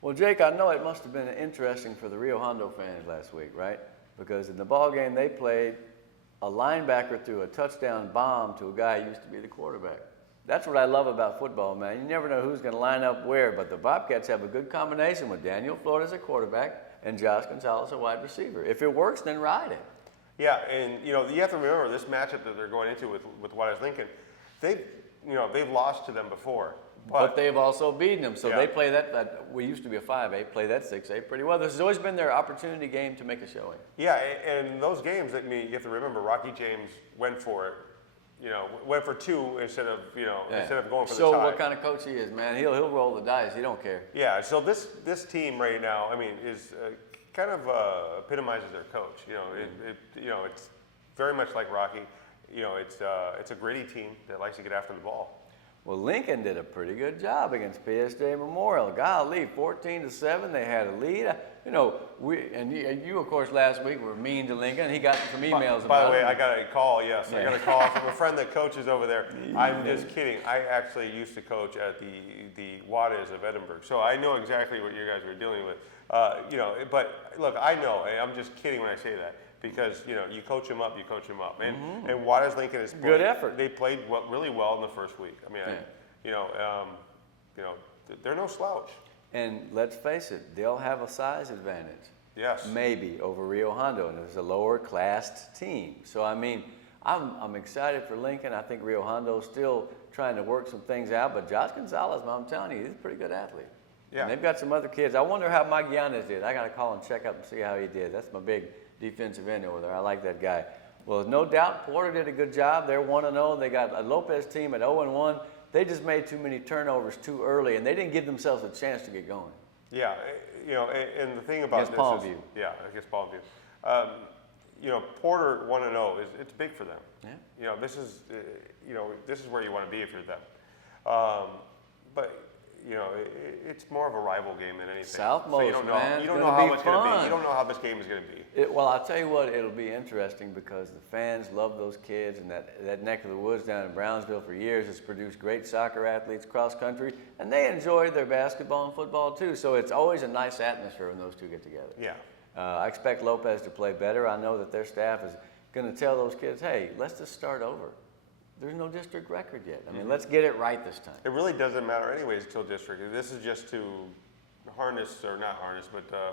Well, Jake, I know it must have been interesting for the Rio Hondo fans last week, right? Because in the ball game they played, a linebacker threw a touchdown bomb to a guy who used to be the quarterback. That's what I love about football, man. You never know who's going to line up where, but the Bobcats have a good combination with Daniel Flores as a quarterback and Josh Gonzalez a wide receiver. If it works, then ride it. Yeah, and you have to remember this matchup that they're going into with Juarez Lincoln. They've lost to them before, but they've also beaten them. So yeah. they play that. We used to be a 5A, play that 6A pretty well. This has always been their opportunity game to make a showing. Yeah, and those games, you have to remember, Rocky James went for it. Went for two instead of instead of going for the tie. So what kind of coach he is, man? He'll roll the dice. He don't care. Yeah. So this team right now, is kind of epitomizes their coach. It's very much like Rocky. It's a gritty team that likes to get after the ball. Well, Lincoln did a pretty good job against PSJA and Memorial. Golly, 14-7, they had a lead. You of course last week were mean to Lincoln. He got some emails about it. By the way, I got a call. Yes, yeah. I got a call from a friend that coaches over there. I'm just kidding. I actually used to coach at the Juarez of Edinburgh, so I know exactly what you guys were dealing with. But look, I know. I'm just kidding when I say that. Because you coach them up, and Juarez Lincoln is good effort. They played really well in the first week. They're no slouch. And let's face it, they'll have a size advantage. Yes. Maybe over Rio Hondo, and it's a lower classed team. So I'm excited for Lincoln. I think Rio Hondo's still trying to work some things out, but Josh Gonzalez, I'm telling you, he's a pretty good athlete. Yeah. And they've got some other kids. I wonder how Mike Yanez did. I got to call and check up and see how he did. That's my big defensive end over there. I like that guy. Well, no doubt Porter did a good job. They're 1-0. They got a Lopez team at 0-1. They just made too many turnovers too early, and they didn't give themselves a chance to get going. Yeah, and the thing about against Palmview. Against Palmview. Porter 1-0 it's big for them. Yeah. This is where you want to be if you're them. But it's more of a rival game than anything. Southmost, so you don't know, man. You don't know how it's going to be. You don't know how this game is going to be. Well, I'll tell you what, it'll be interesting because the fans love those kids, and that neck of the woods down in Brownsville for years has produced great soccer athletes cross country, and they enjoy their basketball and football too. So it's always a nice atmosphere when those two get together. Yeah. I expect Lopez to play better. I know that their staff is going to tell those kids, hey, let's just start over. There's no district record yet. Let's get it right this time. It really doesn't matter anyways until district. This is just to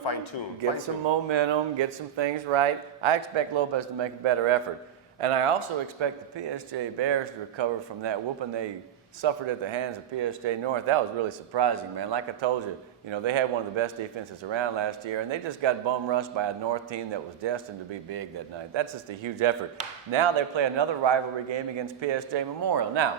fine-tune. Get some momentum, get some things right. I expect Lopez to make a better effort. And I also expect the PSJ Bears to recover from that whooping they suffered at the hands of PSJ North. That was really surprising, man. Like I told you, they had one of the best defenses around last year, and they just got bum rushed by a North team that was destined to be big that night. That's just a huge effort. Now they play another rivalry game against PSJ Memorial. Now,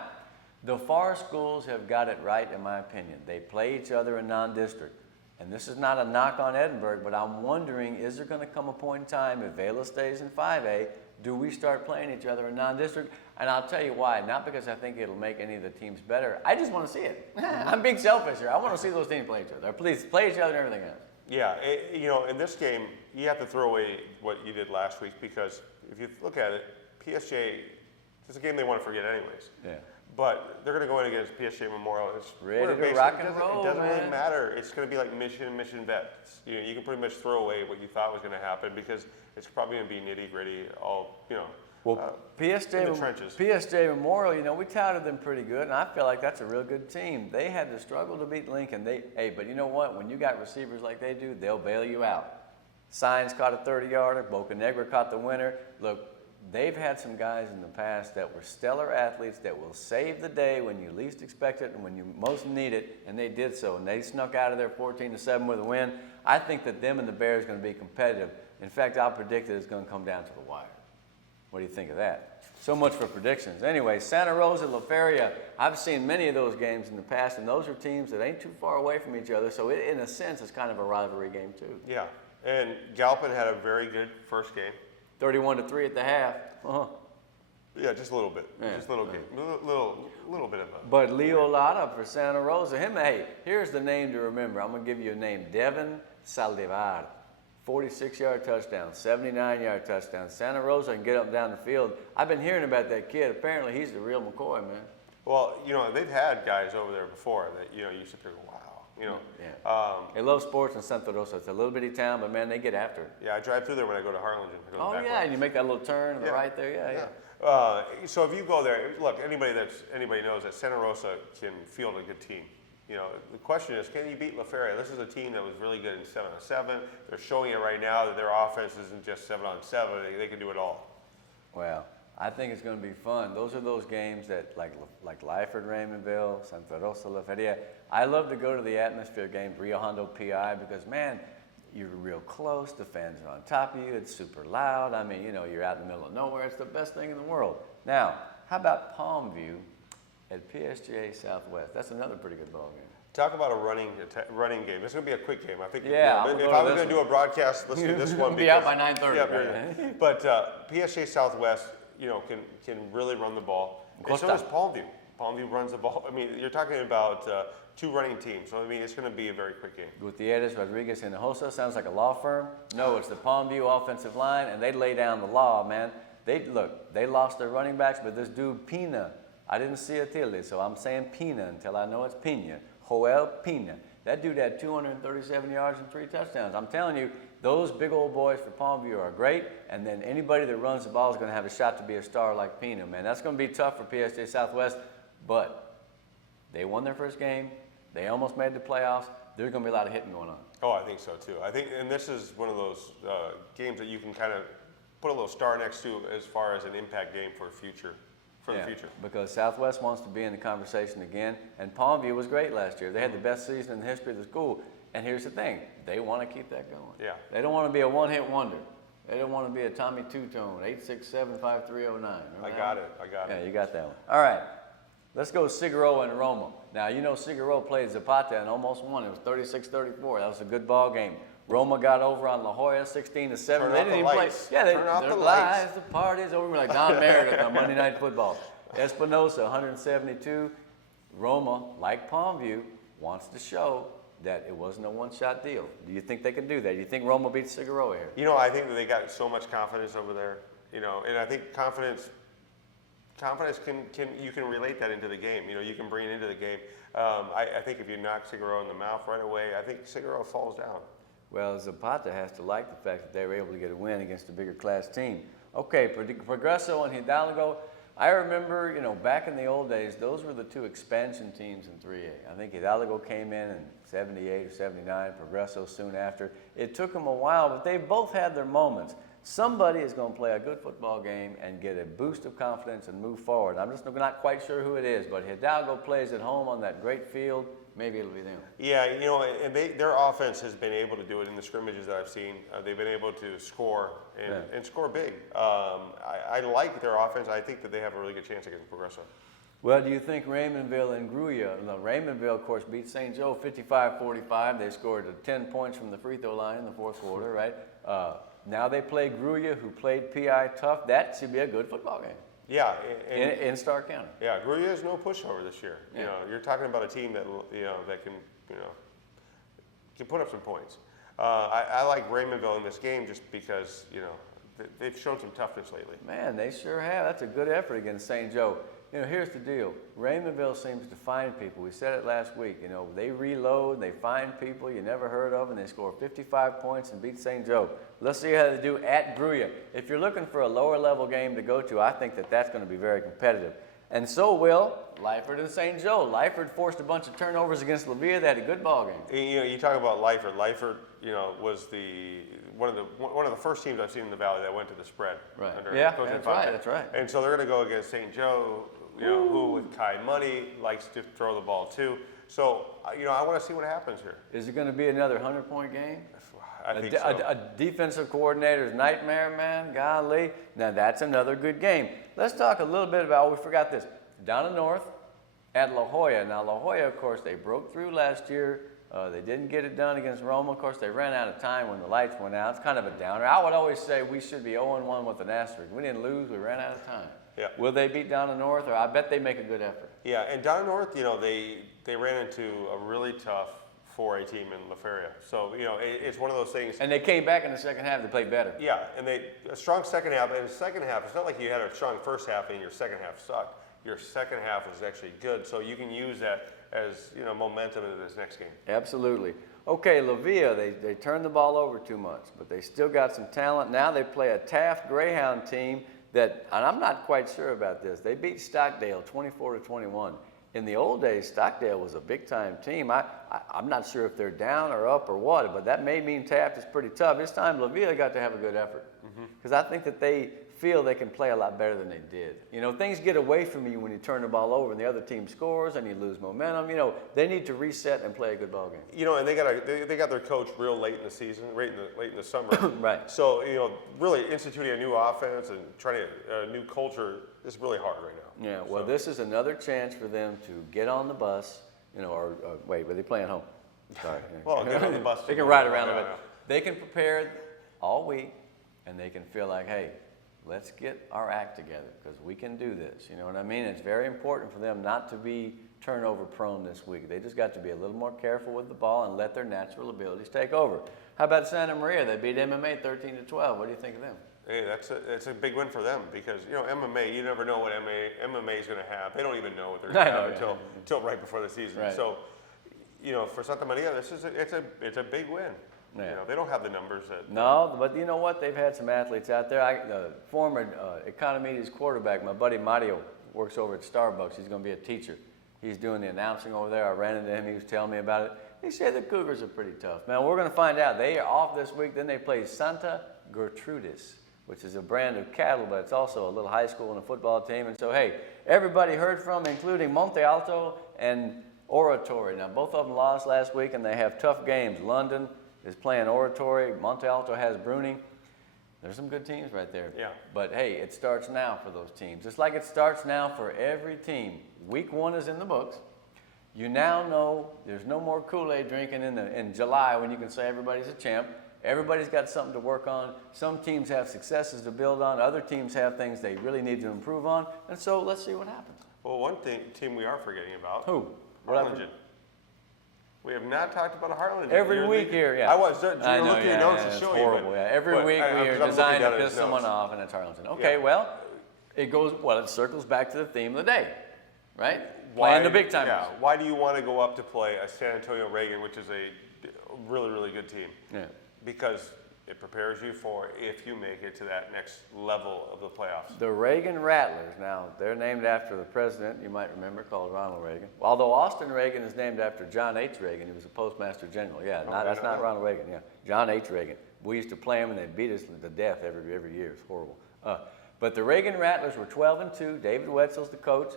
the FAR schools have got it right, in my opinion. They play each other in non-district. And this is not a knock on Edinburgh, but I'm wondering, is there going to come a point in time, if Vela stays in 5A, do we start playing each other in non-district? And I'll tell you why. Not because I think it'll make any of the teams better. I just want to see it. I'm being selfish here. I want to see those teams play each other. Please play each other and everything else. Yeah, in this game, you have to throw away what you did last week because if you look at it, PSJ, it's a game they want to forget anyways. Yeah. But they're going to go in against PSJ Memorial. It's ready to rock and roll, It doesn't really matter. It's going to be like mission vets. You can pretty much throw away what you thought was going to happen because it's probably going to be nitty-gritty, Well, in the trenches. PSJ Memorial, we touted them pretty good, and I feel like that's a real good team. They had to struggle to beat Lincoln. But you know what? When you got receivers like they do, they'll bail you out. Sines caught a 30-yarder. Bocanegra caught the winner. Look, they've had some guys in the past that were stellar athletes that will save the day when you least expect it and when you most need it, and they did so. And they snuck out of there 14-7 with a win. I think that them and the Bears are going to be competitive. In fact, I'll predict that it's going to come down to the wire. What do you think of that? So much for predictions. Anyway, Santa Rosa, La Feria, I've seen many of those games in the past, and those are teams that ain't too far away from each other, so in a sense, it's kind of a rivalry game too. Yeah, and Galpin had a very good first game. 31-3 at the half. Yeah, just a little bit. Yeah, just a little game. Little bit of a... But Leo Lotta for Santa Rosa, here's the name to remember. I'm going to give you a name. Devin Saldivar. 46-yard touchdown, 79-yard touchdown. Santa Rosa can get up and down the field. I've been hearing about that kid. Apparently, he's the real McCoy, man. Well, they've had guys over there before that, you sit there and go, wow. You know. Yeah. They love sports in Santa Rosa. It's a little bitty town, but man, they get after it. Yeah, I drive through there when I go to Harlingen. Oh yeah, and you make that little turn on the right there. Yeah. So if you go there, look, anybody knows that Santa Rosa can field a good team. You know, the question is, can you beat La Feria? This is a team that was really good in 7-on-7. They're showing it right now that their offense isn't just 7-on-7. They can do it all. Well, I think it's going to be fun. Those are those games that, like Lyford, Raymondville, Santa Rosa, La Feria. I love to go to the atmosphere games, Rio Hondo PI, because man, you're real close. The fans are on top of you. It's super loud. I mean, you know, you're out in the middle of nowhere. It's the best thing in the world. Now, how about Palmview at PSJA Southwest? That's another pretty good ball game. Talk about a running game. This is going to be a quick game. I think. Yeah. If I was going to do a broadcast, listen to this one. We'll be out by 9:30. Yeah, right? But PSJA Southwest, you know, can really run the ball. And so does Palmview. Palmview runs the ball. I mean, you're talking about two running teams. So I mean, it's going to be a very quick game. Gutierrez, Rodriguez, and Rosa sounds like a law firm. No, it's the Palmview offensive line, and they lay down the law, man. They lost their running backs, but this dude Pina, I didn't see a tilde, so I'm saying Pina until I know it's Pina. Joel Pina. That dude had 237 yards and 3 touchdowns. I'm telling you, those big old boys for Palmview are great, and then anybody that runs the ball is going to have a shot to be a star like Pina, man. That's going to be tough for PSJ Southwest, but they won their first game. They almost made the playoffs. There's going to be a lot of hitting going on. Oh, I think so too. I think, and this is one of those games that you can kind of put a little star next to as far as an impact game for the future. Because Southwest wants to be in the conversation again, and Palmview was great last year. They had the best season in the history of the school. And here's the thing, they want to keep that going. Yeah. They don't want to be a one-hit wonder. They don't want to be a Tommy Two-Tone, 8675309. I got it. Yeah, you got that one. All right, let's go Cigaro and Roma. Now, you know Cigaro played Zapata and almost won. It was 36-34. That was a good ball game. Roma got over on La Jolla 16-7. Turn They off didn't the even lights. play. Yeah, Turn off the their lights. lights, the party's over. We're like Don Meredith on Monday Night Football. Espinosa, 172. Roma, like Palmview, wants to show that it wasn't a one-shot deal. Do you think they can do that? Do you think Roma beats Cigaro here? You know, I think that they got so much confidence over there. You know, and I think confidence you can relate that into the game. You know, you can bring it into the game. I think if you knock Cigaro in the mouth right away, I think Cigaro falls down. Well, Zapata has to like the fact that they were able to get a win against a bigger class team. Okay, Progreso and Hidalgo. I remember, you know, back in the old days, those were the two expansion teams in 3A. I think Hidalgo came in 78 or 79, Progreso soon after. It took them a while, but they both had their moments. Somebody is going to play a good football game and get a boost of confidence and move forward. I'm just not quite sure who it is, but Hidalgo plays at home on that great field. Maybe it'll be them. Yeah, you know, and their offense has been able to do it in the scrimmages that I've seen. They've been able to score and score big. I like their offense. I think that they have a really good chance against Progreso. Well, do you think Raymondville and Guya, Raymondville, of course, beat St. Joe 55-45. They scored 10 points from the free throw line in the fourth quarter, right? Now they play Guya, who played PI tough. That should be a good football game. Yeah, in Stark County. Yeah, Guya is no pushover this year. Yeah. You know, you're talking about a team that that can put up some points. I like Raymondville in this game just because they've shown some toughness lately. Man, they sure have. That's a good effort against St. Joe. You know, here's the deal. Raymondville seems to find people. We said it last week. You know, they reload, they find people you never heard of, and they score 55 points and beat St. Joe. Let's see how they do at Guya. If you're looking for a lower level game to go to, I think that that's going to be very competitive. And so will Lyford and St. Joe. Lyford forced a bunch of turnovers against La Villa. They had a good ball game. You know, you talk about Lyford. Lyford, was one of the first teams I've seen in the Valley that went to the spread. Right. Yeah, that's right. And so they're going to go against St. Joe, who with Kai Money likes to throw the ball too. So, I want to see what happens here. Is it going to be another 100-point game? I think so. A defensive coordinator's nightmare, man. Golly. Now, that's another good game. Let's talk a little bit about, we forgot this, down in North at La Jolla. Now, La Jolla, of course, they broke through last year. They didn't get it done against Roma. Of course, they ran out of time when the lights went out. It's kind of a downer. I would always say we should be 0-1 with an asterisk. We didn't lose. We ran out of time. Yeah. Will they beat down in North? Or I bet they make a good effort. Yeah, and down in North, they ran into a really tough 4A team in La Feria. So, it's one of those things. And they came back in the second half to play better. Yeah, and a strong second half. And the second half, it's not like you had a strong first half and your second half sucked. Your second half was actually good. So you can use that as momentum into this next game. Absolutely. Okay, La Villa, they turned the ball over too much, but they still got some talent. Now they play a Taft Greyhound team that, and I'm not quite sure about this, they beat Stockdale 24-21. In the old days, Stockdale was a big-time team. I'm not sure if they're down or up or what, but that may mean Taft is pretty tough. This time, La Villa got to have a good effort because I think that they feel they can play a lot better than they did. Things get away from you when you turn the ball over and the other team scores and you lose momentum. They need to reset and play a good ball game. And they got their coach real late in the season, late in the summer. Right. So really instituting a new offense and trying a new culture is really hard right now. Yeah. Well, this is another chance for them to get on the bus. Wait, were they playing home? Sorry. Well, get on the bus. They can ride around a bit. They can prepare all week, and they can feel like, hey, let's get our act together because we can do this. You know what I mean? It's very important for them not to be turnover prone this week. They just got to be a little more careful with the ball and let their natural abilities take over. How about Santa Maria? They beat MMA 13-12. What do you think of them? Hey, that's a big win for them because MMA, you never know what MMA is going to have. They don't even know what they're going to have until right before the season. Right. So, for Santa Maria, it's a big win. Yeah. They don't have the numbers that. No, but you know what? They've had some athletes out there. The former Economides quarterback, my buddy Mario, works over at Starbucks. He's going to be a teacher. He's doing the announcing over there. I ran into him. He was telling me about it. He said the Cougars are pretty tough. Man, we're going to find out. They are off this week. Then they play Santa Gertrudis, which is a brand of cattle, but it's also a little high school and a football team. And so, hey, everybody heard from, including Monte Alto and Oratory. Now, both of them lost last week, and they have tough games. London is playing Oratory. Monte Alto has Bruning. There's some good teams right there. Yeah. But, hey, it starts now for those teams. Just like it starts now for every team. Week 1 is in the books. You now know there's no more Kool-Aid drinking in July when you can say everybody's a champ. Everybody's got something to work on. Some teams have successes to build on. Other teams have things they really need to improve on. And so let's see what happens. Well, one team we are forgetting about. Who? Harlingen. We have not talked about Harlingen. Every week here, yeah. I was. You're looking at your notes to show horrible, you. Yeah. Every week we are designed to piss someone off, and it's Harlingen. Okay, well, it circles back to the theme of the day, right? Playing the big timers. Yeah. Why do you want to go up to play a San Antonio Reagan, which is a really, really good team? Yeah. Because it prepares you for if you make it to that next level of the playoffs. The Reagan Rattlers, now they're named after the president you might remember called Ronald Reagan. Although Austin Reagan is named after John H. Reagan, he was a postmaster general. Yeah, that's not Ronald Reagan. Yeah, John H. Reagan. We used to play him and they beat us to death every year. It's horrible. But the Reagan Rattlers were 12-2. David Wetzel's the coach.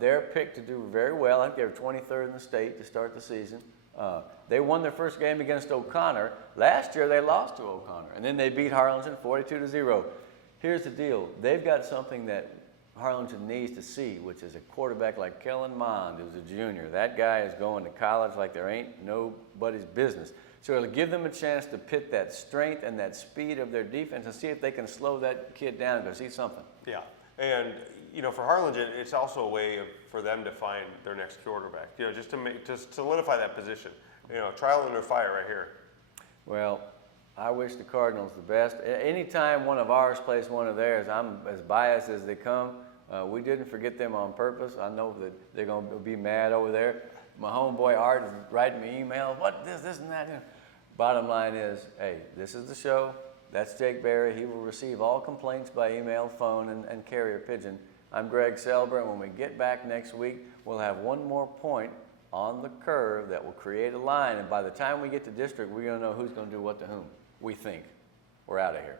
They're picked to do very well. I think they were 23rd in the state to start the season. They won their first game against O'Connor. Last year they lost to O'Connor, and then they beat Harlingen 42-0. Here's the deal. They've got something that Harlingen needs to see, which is a quarterback like Kellen Mond, who's a junior. That guy is going to college like there ain't nobody's business. So it'll give them a chance to pit that strength and that speed of their defense and see if they can slow that kid down because he's something. Yeah, and for Harlingen, it's also a way for them to find their next quarterback. Just to solidify that position. Trial under fire right here. Well, I wish the Cardinals the best. Anytime one of ours plays one of theirs, I'm as biased as they come. We didn't forget them on purpose. I know that they're going to be mad over there. My homeboy Art is writing me emails. What this and that. Bottom line is, hey, this is the show. That's Jake Berry. He will receive all complaints by email, phone, and carrier pigeon. I'm Greg Selber, and when we get back next week, we'll have one more point on the curve that will create a line. And by the time we get to district, we're going to know who's going to do what to whom. We think. We're out of here.